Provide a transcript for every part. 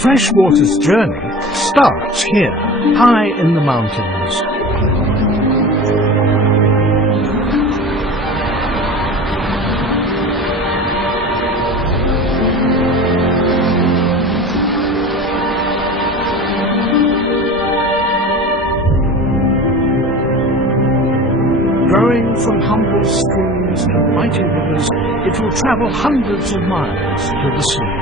Freshwater's journey starts here, high in the mountains. Growing from humble streams to mighty rivers, it will travel hundreds of miles to the sea.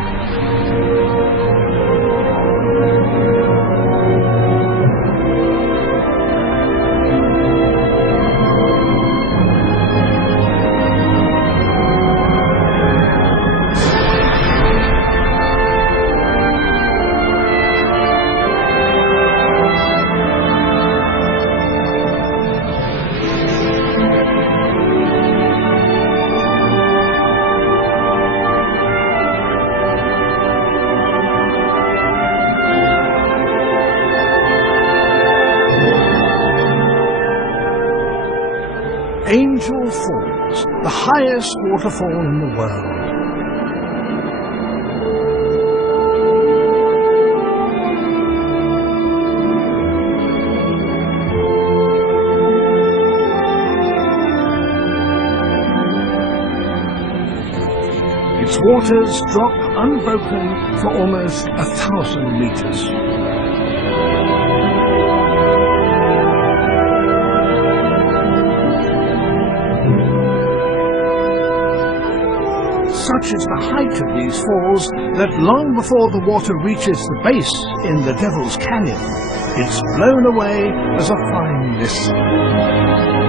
Angel Falls, the highest waterfall in the world. Its waters drop unbroken for almost 1,000 meters. Such is the height of these falls that long before the water reaches the base in the Devil's Canyon, it's blown away as a fine mist.